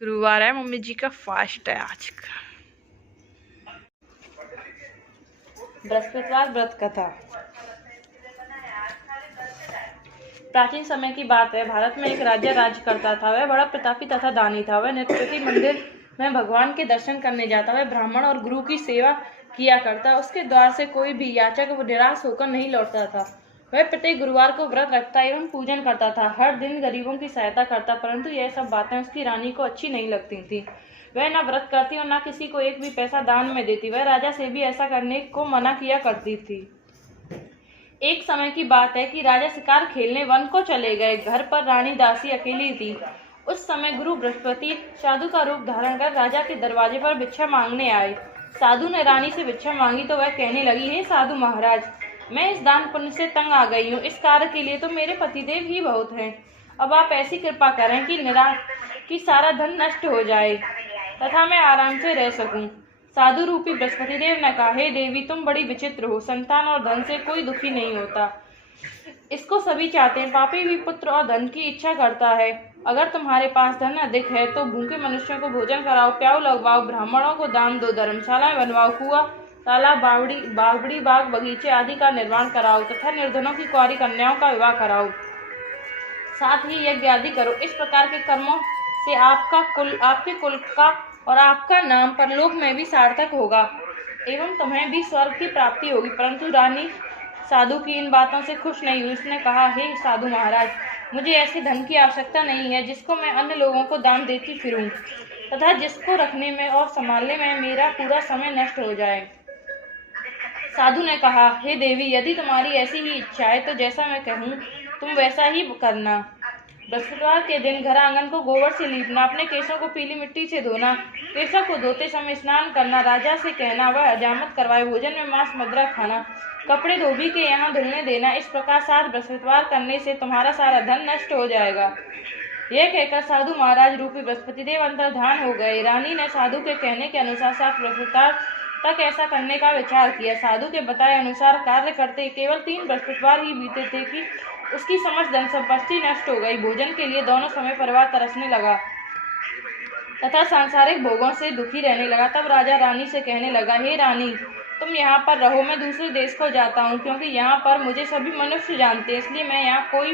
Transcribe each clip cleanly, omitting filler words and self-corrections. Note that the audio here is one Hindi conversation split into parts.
गुरुवार है, मम्मी जी का फास्ट है आज का। बृहस्पतिवार व्रत कथा। प्राचीन समय की बात है। भारत में एक राजा राज्य करता था। वह बड़ा प्रतापी तथा दानी था। वह नित्य प्रति मंदिर में भगवान के दर्शन करने जाता। वह ब्राह्मण और गुरु की सेवा किया करता। उसके द्वार से कोई भी याचक निराश होकर नहीं लौटता था। वह प्रत्येक गुरुवार को व्रत रखता एवं पूजन करता था। हर दिन गरीबों की सहायता करता, परंतु यह सब बातें उसकी रानी को अच्छी नहीं लगती थी। वह न व्रत करती और न किसी को एक भी पैसा दान में देती। वह राजा से भी ऐसा करने को मना किया करती थी। एक समय की बात है कि राजा शिकार खेलने वन को चले गए। घर पर रानी दासी अकेली थी। उस समय गुरु बृहस्पति साधु का रूप धारण कर राजा के दरवाजे पर भिक्षा मांगने आए। साधु ने रानी से भिक्षा मांगी तो वह कहने लगी, हे साधु महाराज, मैं इस दान पुण्य से तंग आ गई हूँ। इस कार्य के लिए तो मेरे पतिदेव ही बहुत हैं। अब आप ऐसी कृपा करें कि सारा धन नष्ट हो जाए तथा मैं आराम से रह सकूं। साधु रूपी बृहस्पति देव ने कहा, हे देवी, तुम बड़ी विचित्र हो। संतान और धन से कोई दुखी नहीं होता, इसको सभी चाहते हैं। पापी भी पुत्र और धन की इच्छा करता है। अगर तुम्हारे पास धन अधिक है तो भूखे मनुष्यों को भोजन कराओ, प्याऊ लगवाओ, ब्राह्मणों को दान दो, धर्मशालाएं बनवाओ, कुआं, तालाब, बावड़ी, बाग, बगीचे आदि का निर्माण कराओ तथा निर्धनों की कुंवारी कन्याओं का विवाह कराओ। साथ ही यज्ञ आदि करो। इस प्रकार के कर्मों से आपके कुल का और आपका नाम परलोक में भी सार्थक होगा एवं तुम्हें भी स्वर्ग की प्राप्ति होगी। परंतु रानी साधु की इन बातों से खुश नहीं हुई। उसने कहा, हे साधु महाराज, मुझे ऐसे धन की आवश्यकता नहीं है जिसको मैं अन्य लोगों को दान देती फिरूं तथा जिसको रखने में और संभालने में मेरा पूरा समय नष्ट हो जाए। साधु ने कहा, हे देवी, यदि तुम्हारी ऐसी ही इच्छा है तो जैसा मैं कहूँ तुम वैसा ही करना। बृहस्पतिवार के दिन घर आंगन को गोबर से लीपना, अपने केशों को पीली मिट्टी से धोना, केशों को धोते समय स्नान करना, राजा से कहना वह हजामत करवाए, भोजन में मांस मदिरा खाना, कपड़े धोबी के यहाँ धुलने देना। इस प्रकार 7 बृहस्पतिवार करने से तुम्हारा सारा धन नष्ट हो जाएगा। यह कहकर साधु महाराज रूपी बृहस्पति देव अंतर्धान हो गए। रानी ने साधु के कहने के अनुसार 7 बृहस्पतिवार तक ऐसा करने का विचार किया। साधु के बताए अनुसार कार्य करते केवल 3 बृहस्पतिवार ही बीते थे कि उसकी समस्त धन संपत्ति नष्ट हो गई। भोजन के लिए दोनों समय परिवार तरसने लगा तथा सांसारिक भोगों से दुखी रहने लगा। तब राजा रानी से कहने लगा, हे रानी, तुम यहाँ पर रहो, मैं दूसरे देश को जाता हूँ, क्योंकि यहाँ पर मुझे सभी मनुष्य जानते हैं, इसलिए मैं यहाँ कोई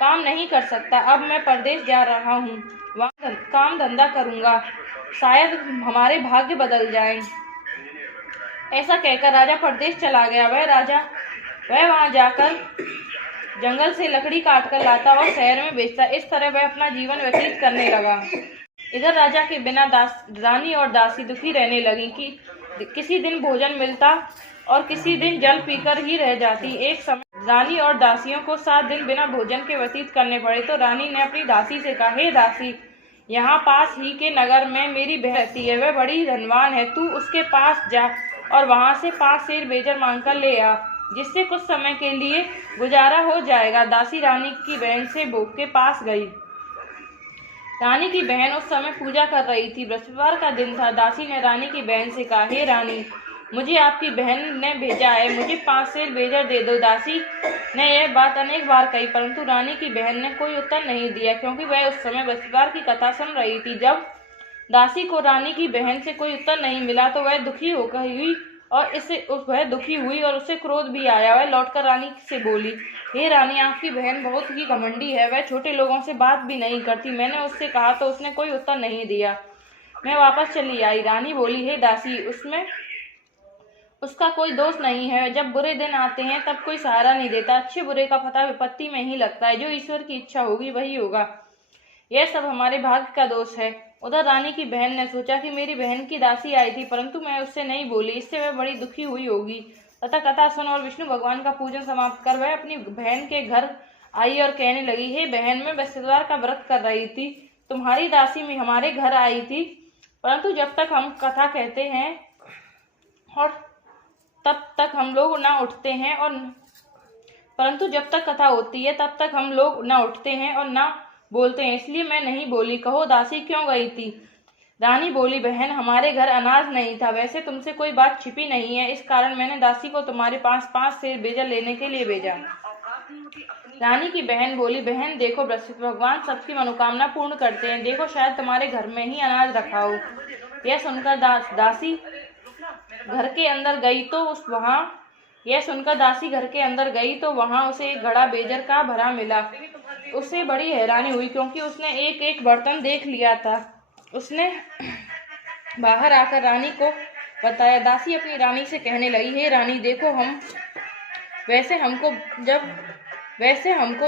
काम नहीं कर सकता। अब मैं परदेश जा रहा हूँ, वहाँ काम धंधा करूँगा, शायद हमारे भाग्य बदल जाएं। ऐसा कहकर राजा परदेश चला गया। वह वहां जाकर जंगल से लकड़ी काट कर लाता और शहर में बेचता। इस तरह वह अपना जीवन व्यतीत करने लगा। इधर राजा के बिना रानी और दासी दुखी रहने लगी कि किसी दिन भोजन मिलता और किसी दिन जल पीकर ही रह जाती। एक समय रानी और दासियों को 7 दिन बिना भोजन के व्यतीत करने पड़े तो रानी ने अपनी दासी से कहा, हे दासी, यहाँ पास ही के नगर में मेरी बहन रहती है, वह बड़ी धनवान है, तू उसके पास जा और वहां से 5 सेर बेजर मांग कर ले आ, जिससे कुछ समय के लिए गुजारा हो जाएगा। दासी रानी की बहन से भोग के पास गई। रानी की बहन उस समय पूजा कर रही थी। बृहस्पतिवार का दिन था। दासी ने रानी की बहन से कहा, हे रानी, मुझे आपकी बहन ने भेजा है, मुझे 5 सेर बेजर दे दो। दासी ने यह बात अनेक बार कही, परंतु रानी की बहन ने कोई उत्तर नहीं दिया, क्योंकि वह उस समय बृहस्पतिवार की कथा सुन रही थी। जब दासी को रानी की बहन से कोई उत्तर नहीं मिला तो वह दुखी हुई और उसे क्रोध भी आया। वह लौटकर रानी से बोली, हे रानी, आपकी बहन बहुत ही घमंडी है, वह छोटे लोगों से बात भी नहीं करती। मैंने उससे कहा तो उसने कोई उत्तर नहीं दिया, मैं वापस चली आई। रानी बोली, हे दासी, उसका कोई दोष नहीं है। जब बुरे दिन आते हैं तब कोई सहारा नहीं देता। अच्छे बुरे का पता विपत्ति में ही लगता है। जो ईश्वर की इच्छा होगी वही होगा। यह सब हमारे भाग्य का दोष है। उधर रानी की बहन ने सोचा कि मेरी बहन की दासी आई थी, परंतु मैं उससे नहीं बोली, इससे वह बड़ी दुखी हुई होगी। तथा कथा सुन और विष्णु भगवान का पूजन समाप्त कर वह अपनी बहन के घर आई और कहने लगी, हे बहन, मैं बृहस्पतिवार का व्रत कर रही थी, तुम्हारी दासी में हमारे घर आई थी, परंतु जब तक हम कथा कहते हैं और तब तक हम लोग न उठते हैं परंतु जब तक कथा होती है तब तक हम लोग न उठते हैं और न बोलते हैं, इसलिए मैं नहीं बोली। कहो दासी क्यों गई थी? रानी बोली, बहन, हमारे घर अनाज नहीं था। वैसे तुमसे कोई बात छिपी नहीं है, इस कारण मैंने दासी को तुम्हारे पास 5 सेर बेजर लेने के लिए भेजा। रानी की बहन बोली, बहन देखो बृहस्पति भगवान सबकी मनोकामना पूर्ण करते हैं, देखो शायद तुम्हारे घर में ही अनाज रखा हो। यह सुनकर दासी घर के अंदर गई तो वहां उसे एक घड़ा बेजर का भरा मिला। उसे बड़ी हैरानी हुई क्योंकि उसने एक एक बर्तन देख लिया था। उसने बाहर आकर रानी को बताया। दासी अपनी रानी से कहने लगी, हे रानी देखो, वैसे हमको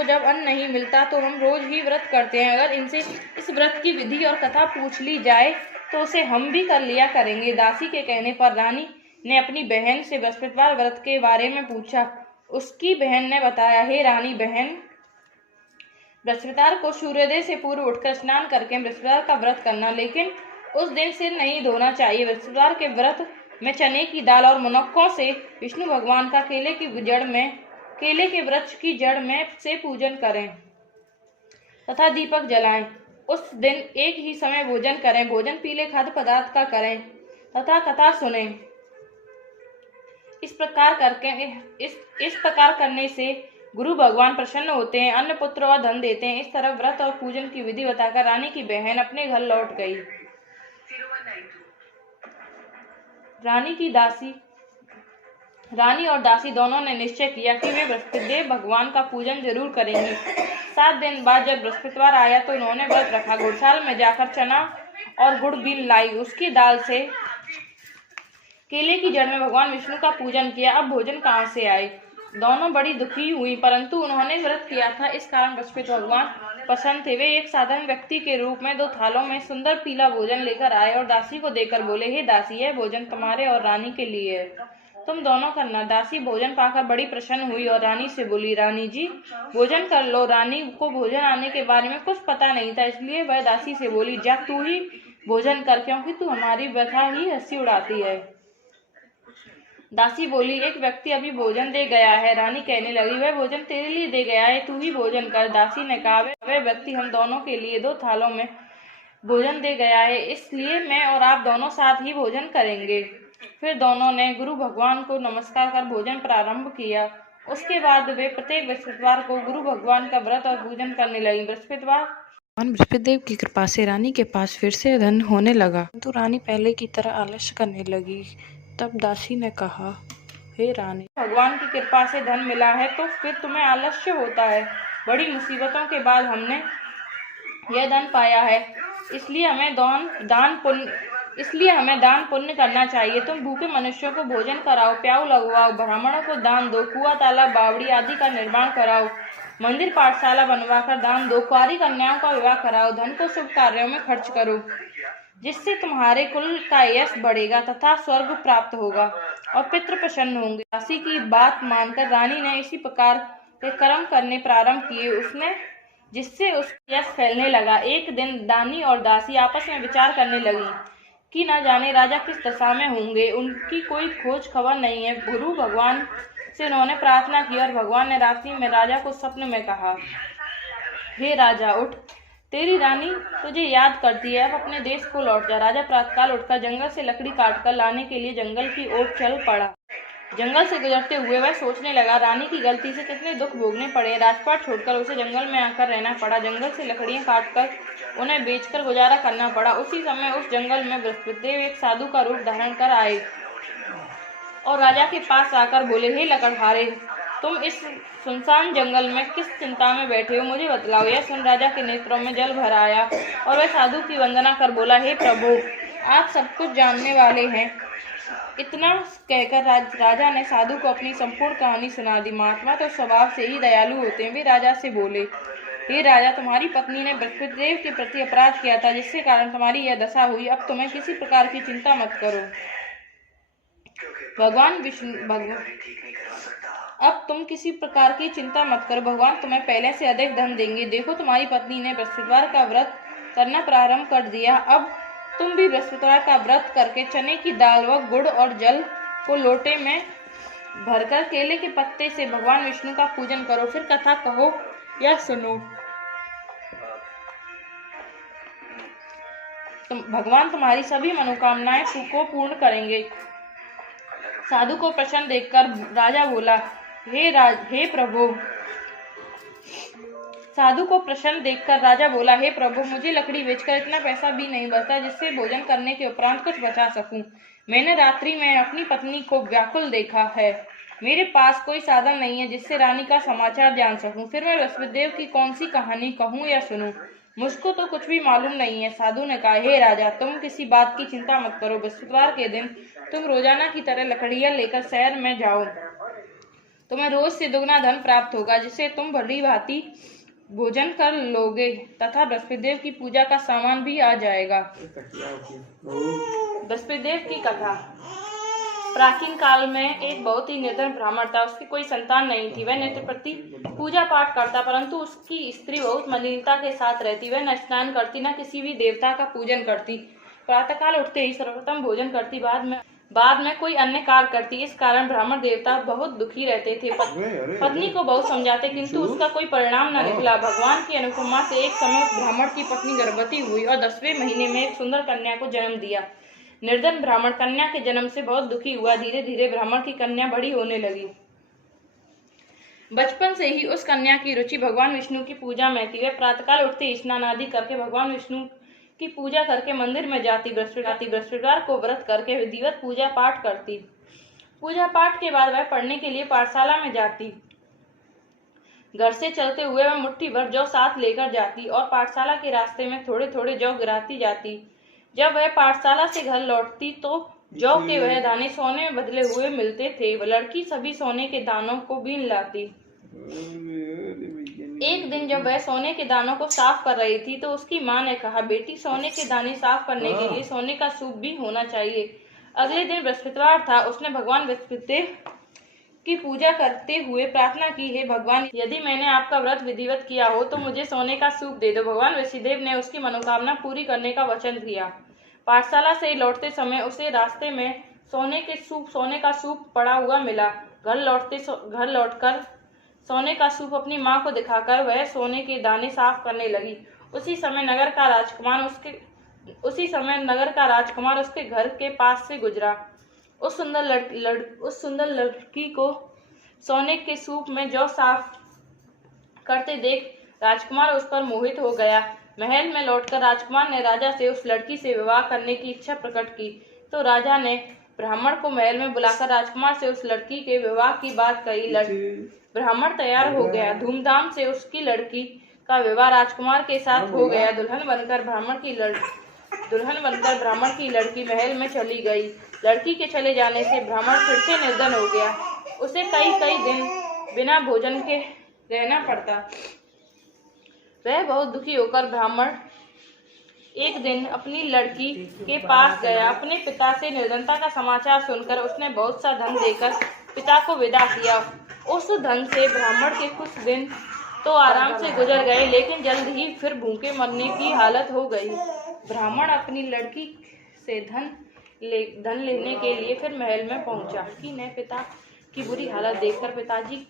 जब अन्न नहीं मिलता तो हम रोज ही व्रत करते हैं। अगर इनसे इस व्रत की विधि और कथा पूछ ली जाए तो उसे हम भी कर लिया करेंगे। दासी के कहने पर रानी ने अपनी बहन से बृहस्पतिवार व्रत के बारे में पूछा। उसकी बहन ने बताया, हे रानी बहन, बृहस्पतिवार को सूर्योदय से पूर्व उठकर स्नान करके बृहस्पतिवार का व्रत करना, लेकिन उस दिन सिर नहीं धोना चाहिए। बृहस्पतिवार के व्रत में चने की दाल और मुनक्कों से विष्णु भगवान का केले के वृक्ष की जड़ में से पूजन करें तथा दीपक जलाएं। उस दिन एक ही समय भोजन करें। भोजन पीले खाद्य पदार्थ का करें तथा कथा सुनें। इस प्रकार करने से गुरु भगवान प्रसन्न होते हैं, अन्न पुत्र और धन देते हैं। इस तरह व्रत और पूजन की विधि बताकर रानी की बहन अपने घर लौट गई। रानी और दासी दोनों ने निश्चय किया कि वे बृहस्पति भगवान का पूजन जरूर करेंगी। 7 दिन बाद जब बृहस्पतिवार आया तो उन्होंने व्रत रखा। घुड़साल में जाकर चना और गुड़ बीन लाई, उसकी दाल से केले की जड़ में भगवान विष्णु का पूजन किया। अब भोजन कहाँ से आए? दोनों बड़ी दुखी हुई, परंतु उन्होंने व्रत किया था, इस कारण बृहस्पति भगवान प्रसन्न थे। वे एक साधारण व्यक्ति के रूप में 2 थालों में सुंदर पीला भोजन लेकर आए और दासी को देकर बोले, हे दासी, यह भोजन तुम्हारे और रानी के लिए है, तुम दोनों करना। दासी भोजन पाकर बड़ी प्रसन्न हुई और रानी से बोली, रानी जी भोजन कर लो। रानी को भोजन आने के बारे में कुछ पता नहीं था, इसलिए वह दासी से बोली, जा तू ही भोजन कर, क्योंकि तू हमारी व्यथा ही हंसी उड़ाती है। दासी बोली, एक व्यक्ति अभी भोजन दे गया है। रानी कहने लगी, वह भोजन तेरे लिए दे गया है, तू ही भोजन कर। दासी ने कहा, वह व्यक्ति हम दोनों के लिए 2 थालों में भोजन दे गया है, इसलिए मैं और आप दोनों साथ ही भोजन करेंगे। फिर दोनों ने गुरु भगवान को नमस्कार कर भोजन प्रारंभ किया। उसके बाद वे प्रत्येक बृहस्पतिवार को गुरु भगवान का व्रत और पूजन करने लगी। भगवान बृहस्पति देव की कृपा से रानी के पास फिर से धन होने लगा, किंतु रानी पहले की तरह आलस्य करने लगी। तब दासी ने कहा, हे रानी, भगवान की कृपा से धन मिला है तो फिर तुम्हें आलस्य होता है। बड़ी मुसीबतों के बाद हमने यह धन पाया है, इसलिए हमें दान पुण्य करना चाहिए। तुम भूखे मनुष्यों को भोजन कराओ, प्याऊ लगवाओ, ब्राह्मणों को दान दो, कुआं तालाब बावड़ी आदि का निर्माण कराओ, मंदिर पाठशाला बनवाकर दान दो, कुंवारी कन्याओं का विवाह कराओ, धन को शुभ कार्यों में खर्च करो, जिससे तुम्हारे कुल का यश बढ़ेगा तथा स्वर्ग प्राप्त होगा और पितृ प्रसन्न होंगे। दासी की बात मानकर रानी ने इसी प्रकार के कर्म करने प्रारंभ किए, जिससे उसका यश फैलने लगा। एक दिन दानी और दासी आपस में विचार करने लगी कि न जाने राजा किस दशा में होंगे, उनकी कोई खोज खबर नहीं है। गुरु भगवान से उन्होंने प्रार्थना की और भगवान ने रात्रि में राजा को स्वप्न में कहा, हे राजा उठ, तेरी रानी तुझे याद करती है, अब अपने देश को लौट जा। राजा प्रातःकाल उठकर जंगल से लकड़ी काटकर लाने के लिए जंगल की ओर चल पड़ा। जंगल से गुजरते हुए वह सोचने लगा, रानी की गलती से कितने दुख भोगने पड़े। राजपाट छोड़कर उसे जंगल में आकर रहना पड़ा। जंगल से लकड़ियां काटकर उन्हें बेचकर गुजारा करना पड़ा। उसी समय उस जंगल में बृहस्पति देव एक साधु का रूप धारण कर आए और राजा के पास आकर बोले, हे लकड़हारे, तुम इस सुनसान जंगल में किस चिंता में बैठे हो, मुझे बतलाओ। यह सुन राजा के नेत्रों में जल भर आया और वह साधु की वंदना कर बोला, हे प्रभु, आप सब कुछ जानने वाले हैं। इतना कहकर राजा ने साधु को अपनी संपूर्ण कहानी सुना दी। महात्मा तो स्वभाव से ही दयालु होते हैं। वे राजा से बोले, हे राजा, तुम्हारी पत्नी ने बृहस्पति देव के प्रति अपराध किया था, जिसके कारण तुम्हारी यह दशा हुई। अब तुम्हें किसी प्रकार की चिंता मत करो, अब तुम किसी प्रकार की चिंता मत करो, भगवान तुम्हें पहले से अधिक धन देंगे। देखो, तुम्हारी पत्नी ने बृहस्पतिवार का व्रत करना प्रारंभ कर दिया। अब तुम भी बृहस्पतिवार का व्रत करके चने की दाल व गुड़ और जल को लोटे में भरकर केले के पत्ते से भगवान विष्णु का पूजन करो। फिर कथा कहो या सुनो। भगवान तुम्हारी सभी मनोकामनाएं को पूर्ण करेंगे। साधु को प्रसन्न देखकर राजा बोला, हे प्रभु, साधु को प्रसन्न देखकर राजा बोला, हे प्रभु, मुझे लकड़ी बेचकर इतना पैसा भी नहीं बचता जिससे भोजन करने के उपरांत कुछ बचा सकूं। मैंने रात्रि में अपनी पत्नी को व्याकुल देखा है। मेरे पास कोई साधन नहीं है जिससे रानी का समाचार जान सकूं। फिर मैं वसुदेव की कौन सी कहानी कहूं या सुनूं? मुझको तो कुछ भी मालूम नहीं है। साधु ने कहा, हे राजा, तुम किसी बात की चिंता मत करो। बृहस्पतिवार के दिन तुम रोजाना की तरह लकड़ियां लेकर शहर में जाओ। तुम्हें रोज से दुगना धन प्राप्त होगा, जिससे तुम भली भांति भोजन कर लोगे तथा बृहस्पतिदेव की पूजा का सामान भी आ जाएगा। बृहस्पतिदेव की कथा। प्राचीन काल में एक बहुत ही निर्धन ब्राह्मण था। उसकी कोई संतान नहीं थी। वह नित्य प्रति पूजा पाठ करता, परंतु उसकी स्त्री बहुत मलिनता के साथ रहती। वह न स्नान करती, न किसी भी देवता का पूजन करती। प्रातःकाल उठते ही सर्वप्रथम भोजन करती, बाद में कोई अन्य कार्य करती। इस कारण ब्राह्मण देवता बहुत दुखी रहते थे। पत्नी को बहुत समझाते, किंतु उसका कोई परिणाम न निकला। भगवान की अनुपमा से एक समय उस ब्राह्मण की पत्नी गर्भवती हुई और 10वें महीने में एक सुंदर कन्या को जन्म दिया। निर्धन ब्राह्मण कन्या के जन्म से बहुत दुखी हुआ। धीरे धीरे ब्राह्मण की कन्या बड़ी होने लगी। बचपन से ही उस कन्या की रुचि भगवान विष्णु की पूजा में थी। वह प्रातःकाल उठते स्नान आदि करके भगवान विष्णु की पूजा करके मंदिर में जाती। बृहस्पतिवार को व्रत करके विधिवत पूजा पाठ करती। पूजा पाठ के बाद वह पढ़ने के लिए पाठशाला में जाती। घर से चलते हुए वह मुट्ठी भर जौ साथ लेकर जाती और पाठशाला के रास्ते में थोड़े थोड़े जौ गिराती जाती। जब वह पाठशाला से घर लौटती तो जौ के वह दाने सोने में बदले हुए मिलते थे। वह लड़की सभी सोने के दानों को बीन लाती। एक दिन जब वह सोने के दानों को साफ कर रही थी तो उसकी माँ ने कहा, बेटी, सोने के दाने साफ करने के लिए सोने का सूप भी होना चाहिए। अगले दिन बृहस्पतिवार था। उसने भगवान बृहस्पतिदेव की पूजा करते हुए प्रार्थना की, हे भगवान, यदि मैंने आपका व्रत विधिवत किया हो तो मुझे सोने का सूप दे दो। भगवान बृहस्पतिदेव ने उसकी मनोकामना पूरी करने का वचन दिया। पाठशाला से लौटते समय उसे रास्ते में सोने का सूप पड़ा हुआ मिला। घर लौटकर सोने का सूप अपनी माँ को दिखाकर वह सोने के दाने साफ करने लगी। उसी समय नगर का राजकुमार उसके घर के पास से गुजरा। उस सुंदर लड़की को सोने के सूप में जौ साफ करते देख राजकुमार उस पर मोहित हो गया। महल में लौटकर राजकुमार ने राजा से उस लड़की से विवाह करने की इच्छा प्रकट की। तो राजा ने ब्राह्मण को महल में बुलाकर राजकुमार से उस लड़की के विवाह की बात कही। ब्राह्मण तैयार हो गया। धूमधाम से उसकी लड़की का विवाह राजकुमार के साथ हो गया। दुल्हन बनकर ब्राह्मण की लड़की महल में चली गई। लड़की के चले जाने से ब्राह्मण फिर से निर्धन हो गया। उसे कई दिन बिना भोजन के रहना पड़ता। वह बहुत दुखी होकर ब्राह्मण एक दिन अपनी लड़की के पास गया। अपने पिता से निर्धनता का समाचार सुनकर उसने बहुत सा धन देकर पिता को विदा किया। उस धन से ब्राह्मण के कुछ दिन तो आराम से गुजर गए, लेकिन जल्द ही फिर भूखे मरने की हालत हो गई। ब्राह्मण अपनी लड़की से धन लेने के लिए फिर महल में पहुंचा। लड़की ने पिता की बुरी हालत देखकर, पिताजी,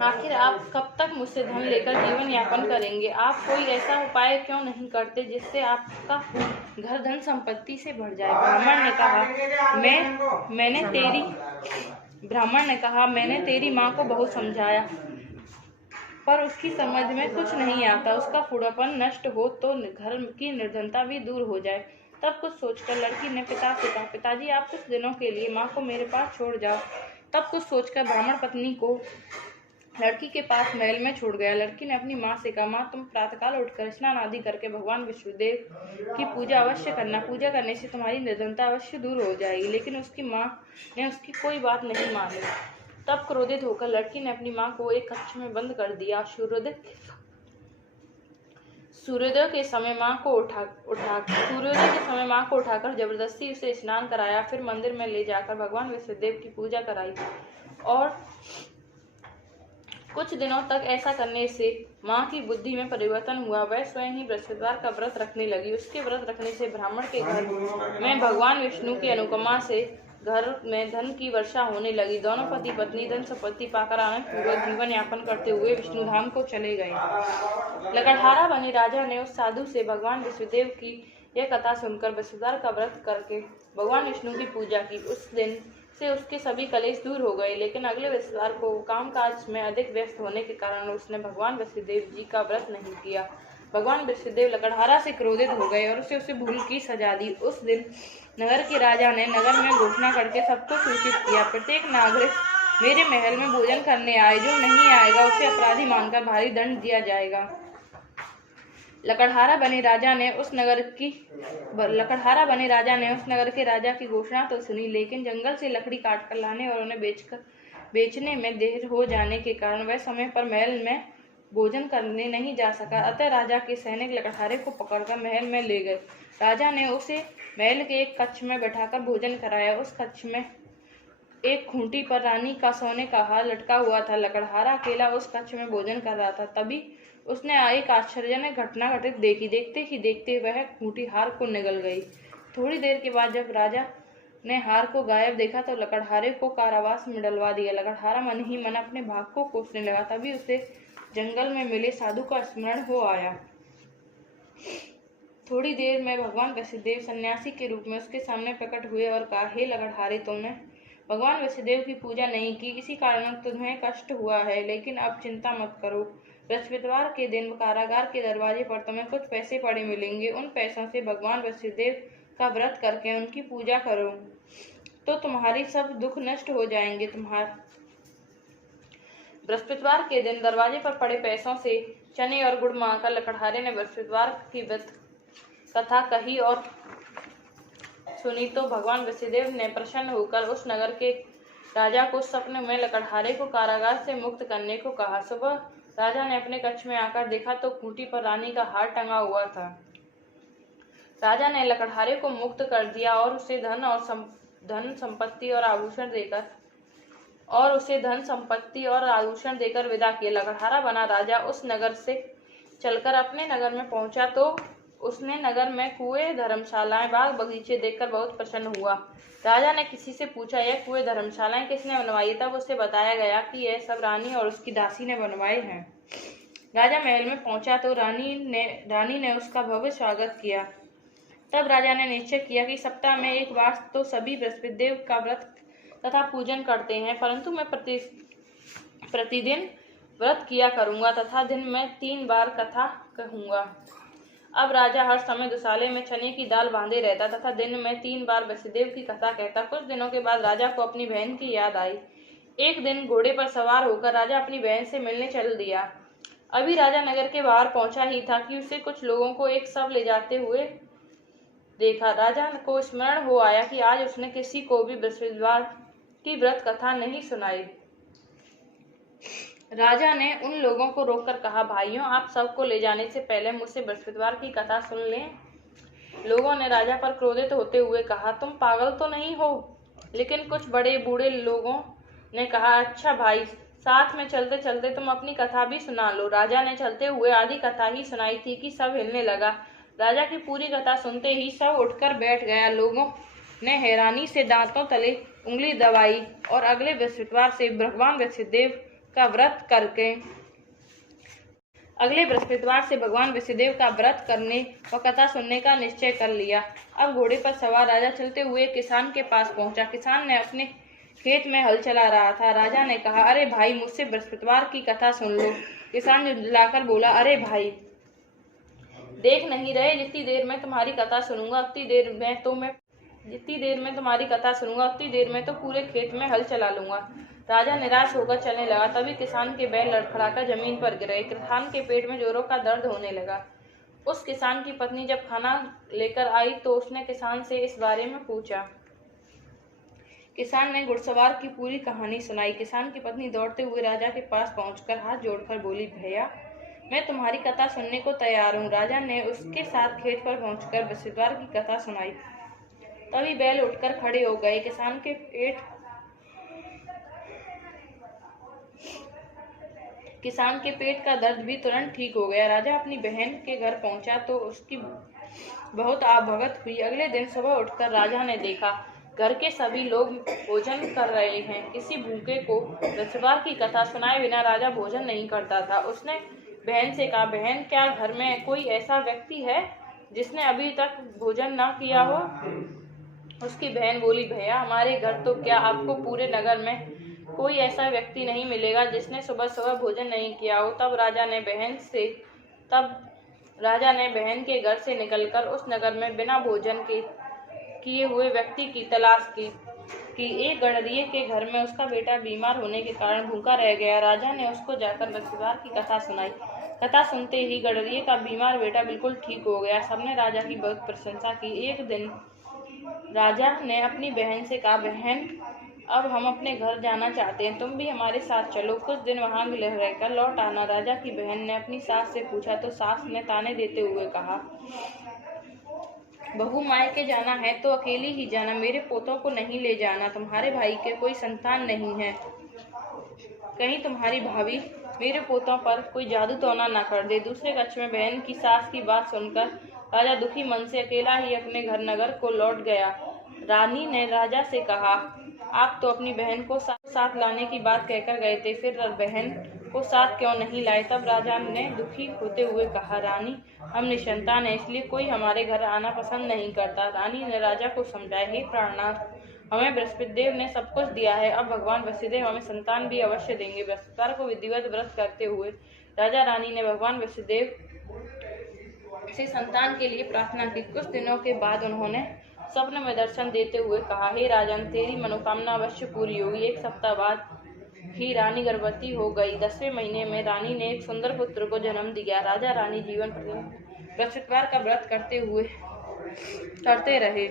आखिर आप कब तक मुझसे धन लेकर जीवन यापन करेंगे? आप कोई ऐसा उपाय क्यों नहीं करते जिससे आपका घर धन संपत्ति से भर जाए? ब्राह्मण ने कहा, मैंने तेरी माँ को बहुत समझाया, पर उसकी समझ में कुछ नहीं आता। उसका फूडापन नष्ट हो तो घर की निर्धनता भी दूर हो जाए। तब कुछ सोचकर लड़की ने पिता से कहा, पिताजी, आप कुछ दिनों के लिए माँ को मेरे पास छोड़ जाओ। तब कुछ सोचकर ब्राह्मण पत्नी को लड़की के पास महल में छोड़ गया। लड़की ने अपनी माँ से कहा, माँ, तुम प्रातःकाल उठकर स्नान आदि करके भगवान विष्णुदेव की पूजा अवश्य करना। पूजा करने से तुम्हारी निर्धनता अवश्य दूर हो जाएगी। लेकिन उसकी माँ ने उसकी कोई बात नहीं मानी। तब क्रोधित होकर लड़की ने अपनी माँ को एक कक्ष में बंद कर दिया। सूर्योदय के समय माँ को उठाकर जबरदस्ती उसे स्नान कराया। फिर मंदिर में ले जाकर भगवान विष्णुदेव की पूजा कराई और कुछ दिनों तक ऐसा करने से माँ की बुद्धि में परिवर्तन हुआ। वह स्वयं ही बृहस्पतिवार का व्रत रखने लगी। उसके व्रत रखने से ब्राह्मण के घर में भगवान विष्णु की अनुपमा से घर में धन की वर्षा होने लगी। दोनों पति पत्नी धन संपत्ति पाकर आनंद पूर्वक जीवन यापन करते हुए विष्णुधाम को चले गए। लकड़हारा बने राजा ने उस साधु से भगवान विष्णुदेव की यह कथा सुनकर बृहस्पतिवार का व्रत करके भगवान विष्णु की पूजा की। उस दिन से उसके सभी कलेश दूर हो गए। लेकिन अगले बृहस्पतिवार को कामकाज में अधिक व्यस्त होने के कारण उसने भगवान वसुदेव जी का व्रत नहीं किया। भगवान वसुदेव लकड़हारा से क्रोधित हो गए और उसे भूल की सजा दी। उस दिन नगर के राजा ने नगर में घोषणा करके सबको सूचित किया, प्रत्येक नागरिक मेरे महल में भोजन करने आए, जो नहीं आएगा उसे अपराधी मानकर भारी दंड दिया जाएगा। लकड़हारा बने राजा ने उस नगर के राजा की घोषणा तो सुनी, लेकिन जंगल से लकड़ी काटकर लाने और उन्हें बेचने में देर हो जाने के कारण वह समय पर महल में भोजन करने नहीं जा सका। अतः राजा के सैनिक लकड़हारे को पकड़कर महल में ले गए। राजा ने उसे महल के एक कक्ष में बैठाकर भोजन कराया। उस कक्ष में एक खूंटी पर रानी का सोने का हार लटका हुआ था। लकड़हारा अकेला उस कक्ष में भोजन कर रहा था। तभी उसने एक आश्चर्यजनक घटना घटित देखी। देखते ही देखते वह खूंटी हार को निगल गई। थोड़ी देर के बाद जब राजा ने हार को गायब देखा तो लकड़हारे को कारावास में डलवा दिया। लकड़हारा मन ही मन अपने भाग को कोसने लगा। तभी उसे जंगल में मिले साधु का स्मरण हो आया। थोड़ी देर में भगवान वसुदेव सन्यासी के रूप में उसके सामने प्रकट हुए और कहा, हे लकड़हारे, तुमने भगवान वसुदेव की पूजा नहीं की, इसी कारण तुम्हें कष्ट हुआ है। लेकिन अब चिंता मत करो, बृहस्पतिवार के दिन कारागार के दरवाजे पर तुम्हें कुछ पैसे पड़े मिलेंगे। उन पैसों से भगवान वसुदेव का व्रत करके उनकी पूजा करो तो तुम्हारी सब दुख नष्ट हो जाएंगे। बृहस्पतिवार के दिन दरवाजे पर पड़े पैसों से चने और गुड़ मांगकर लकड़हारे ने बृहस्पतिवार की व्रत कथा कही और सुनी तो भगवान वसुदेव ने प्रसन्न होकर उस नगर के राजा को स्वप्न में लकड़हारे को कारागार से मुक्त करने को कहा। सुबह राजा ने अपने कक्ष में आकर देखा तो खूंटी पर रानी का हार टंगा हुआ था। राजा ने लकड़हारे को मुक्त कर दिया और उसे धन संपत्ति और आभूषण देकर विदा किया। लकड़हारा बना राजा उस नगर से चलकर अपने नगर में पहुंचा तो उसने नगर में कुएं, धर्मशालाएं, बाग बगीचे देखकर बहुत प्रसन्न हुआ। राजा ने किसी से पूछा, यह कुएं, धर्मशालाएं किसने बनवाई? तब उसे बताया गया कि यह सब रानी और उसकी दासी ने बनवाए हैं। राजा महल में पहुंचा तो रानी ने उसका भव्य स्वागत किया। तब राजा ने निश्चय किया कि सप्ताह में एक बार तो सभी बृहस्पतिदेव का व्रत तथा पूजन करते हैं, परंतु मैं प्रतिदिन व्रत किया करूंगा तथा दिन में 3 बार कथा कहूंगा। अब राजा हर समय दुसाले में चने की दाल बांधे रहता तथा दिन में 3 बार वसुदेव की कथा कहता। कुछ दिनों के बाद राजा को अपनी बहन की याद आई। एक दिन घोड़े पर सवार होकर राजा अपनी बहन से मिलने चल दिया। अभी राजा नगर के बाहर पहुंचा ही था कि उसे कुछ लोगों को एक शव ले जाते हुए देखा। राजा को स्मरण हो आया कि आज उसने किसी को भी बृहस्पतिवार की व्रत कथा नहीं सुनाई। राजा ने उन लोगों को रोककर कहा, भाइयों, आप सबको ले जाने से पहले मुझसे बृहस्पतिवार की कथा सुन लें। लोगों ने राजा पर क्रोधित होते हुए कहा, तुम पागल तो नहीं हो? लेकिन कुछ बड़े बूढ़े लोगों ने कहा, अच्छा भाई, साथ में चलते चलते तुम अपनी कथा भी सुना लो। राजा ने चलते हुए आधी कथा ही सुनाई थी कि सब हिलने लगा। राजा की पूरी कथा सुनते ही सब उठकर बैठ गया। लोगों ने हैरानी से दांतों तले उंगली दबाई और अगले बृहस्पतिवार से भगवान वसुदेव का व्रत करने और कथा सुनने का निश्चय कर लिया। अब घोड़े पर सवार राजा चलते हुए किसान के पास पहुंचा। किसान ने अपने खेत में हल चला रहा था। राजा ने कहा, अरे भाई, मुझसे बृहस्पतिवार की कथा सुन लो। किसान झुंझलाकर बोला, अरे भाई, देख नहीं रहे, जितनी देर में तुम्हारी कथा सुनूंगा उतनी देर में तो पूरे खेत में हल चला लूंगा। राजा निराश होकर चलने लगा। तभी किसान के बैल लड़खड़ाकर जमीन पर गिरे। किसान के पेट में जोरों का दर्द होने लगा। उस किसान की पत्नी जब खाना लेकर आई तो उसने किसान से इस बारे में पूछा। किसान ने घुड़सवार की पूरी कहानी सुनाई। किसान की पत्नी दौड़ते हुए राजा के पास पहुंचकर हाथ जोड़कर बोली, भैया, मैं तुम्हारी कथा सुनने को तैयार हूँ। राजा ने उसके साथ खेत पर पहुंचकर बृहस्पतिवार की कथा सुनाई। तभी बैल उठकर खड़े हो गए। किसान के पेट का दर्द भी तुरंत ठीक हो गया। राजा अपनी बहन के घर पहुंचा तो उसकी बहुत आवभगत हुई। अगले दिन सुबह उठकर राजा ने देखा, घर के सभी लोग भोजन कर रहे हैं। किसी भूखे को बृहस्पतिवार की कथा सुनाए बिना राजा भोजन नहीं करता था। उसने बहन से कहा, बहन, क्या घर में कोई ऐसा व्यक्ति है जिसने अभी तक भोजन न किया हो? उसकी बहन बोली, भैया हमारे घर तो क्या, आपको पूरे नगर में कोई ऐसा व्यक्ति नहीं मिलेगा जिसने सुबह सुबह भोजन नहीं किया हो। तब राजा ने बहन के घर से निकलकर उस नगर में बिना भोजन के किए हुए व्यक्ति की तलाश की कि एक गडरिये के घर में उसका बेटा बीमार होने के कारण भूखा रह गया। राजा ने उसको जाकर बृहस्पतिवार की कथा सुनाई। कथा सुनते ही गडरिये का बीमार बेटा बिल्कुल ठीक हो गया। सबने राजा की बहुत प्रशंसा की। एक दिन राजा ने अपनी बहन से कहा, बहन अब हम अपने घर जाना चाहते हैं, तुम भी हमारे साथ चलो, कुछ दिन वहां रहकर लौट आना। राजा की बहन ने अपनी सास से पूछा तो सास ने ताने देते हुए कहा, बहू मायके जाना है तो अकेली ही जाना, मेरे पोतों को नहीं ले जाना। तुम्हारे भाई के कोई संतान नहीं है, कहीं तुम्हारी भाभी मेरे पोतों पर कोई जादू टोना न कर दे। दूसरे कक्ष में बहन की सास की बात सुनकर राजा दुखी मन से अकेला ही अपने नगर को लौट गया। रानी ने राजा से कहा, आप तो अपनी बहन को साथ लाने की बात कहकर गए थे, फिर बहन को साथ क्यों नहीं लाए? तब राजा ने दुखी होते हुए कहा, रानी हम निसंतान हैं, इसलिए कोई हमारे घर आना पसंद नहीं करता। रानी ने राजा को समझाया, हे प्राणनाथ, हमें बृहस्पति देव ने सब कुछ दिया है, अब भगवान वसुदेव हमें संतान भी अवश्य देंगे। बृहस्पतिवार को विधिवत व्रत करते हुए राजा रानी ने भगवान वसुदेव से संतान के लिए प्रार्थना की। कुछ दिनों के बाद उन्होंने स्वप्न में दर्शन देते हुए कहा, हे राजन, तेरी मनोकामना अवश्य पूरी होगी। एक सप्ताह बाद ही रानी गर्भवती हो गई। 10वें महीने में रानी ने एक सुंदर पुत्र को जन्म दिया। राजा रानी जीवन बृहस्पतिवार का व्रत करते रहे।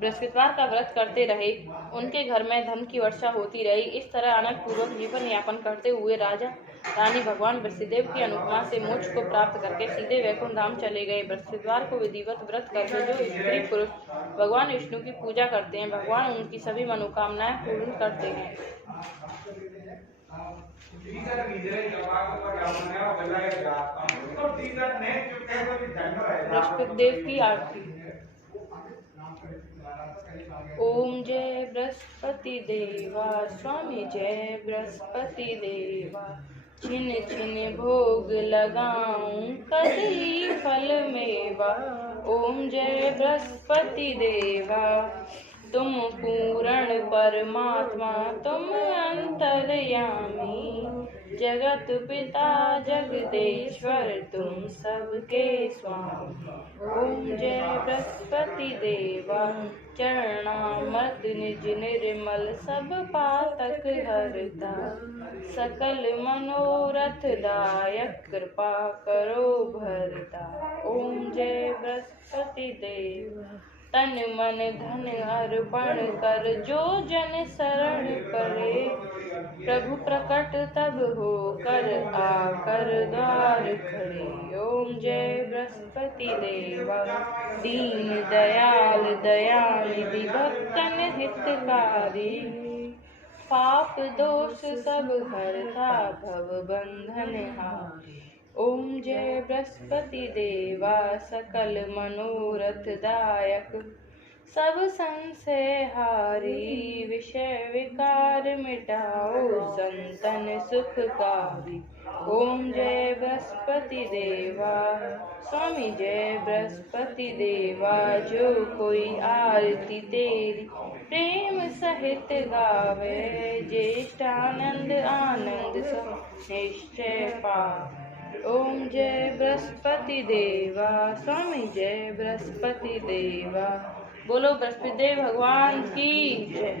बृहस्पतिवार का व्रत करते रहे, उनके घर में धन की वर्षा होती रही। इस तरह आनंद पूर्वक जीवन यापन करते हुए राजा रानी भगवान वसुदेव की अनुपमा से मोक्ष को प्राप्त करके सीधे वैकुंठ धाम चले गए। बृहस्पतिवार को विधिवत व्रत करके जो स्त्री पुरुष भगवान विष्णु की पूजा करते हैं, भगवान उनकी सभी मनोकामनाएं पूर्ण करते हैं। बृहस्पति देव की आरती। ओम जय बृहस्पति देवा, स्वामी जय बृहस्पति देवा, छिन छिन भोग लगाऊं कदली फल मेवा। ओम जय बृहस्पति देवा, तुम पूर्ण परमात्मा, तुम अंतर्यामी, जगत पिता जगदेश्वर, तुम सबके स्वामी। ओम जय बृहस्पति देवा, चरणामृत निज निर्मल, सब पातक हरता, सकल मनोरथ दायक, कृपा करो भरता। ओम जय बृहस्पति देवा, तन मन धन अर्पण कर, जो जन शरण पड़े, प्रभु प्रकट तब हो कर, आकर द्वार खड़े। ओम जय बृहस्पति देवा, दीन दयाल दयानिधि, भक्तन हितकारी, पाप दोष सब हरता, भव बंधन हारी। ओम जय बृहस्पति देवा, सकल मनोरथ दायक, सब संशय हारी, विषय विकार मिटाओ, संतन सुखकारी। ओम जय बृहस्पति देवा, स्वामी जय बृहस्पति देवा, जो कोई आरती तेरी प्रेम सहित गावे, ज्येष्ठानंद आनंद सब निश्चय पावे। ओम जय बृहस्पति देवा, स्वामी जय बृहस्पति देवा। बोलो बृहस्पति देव भगवान की जय।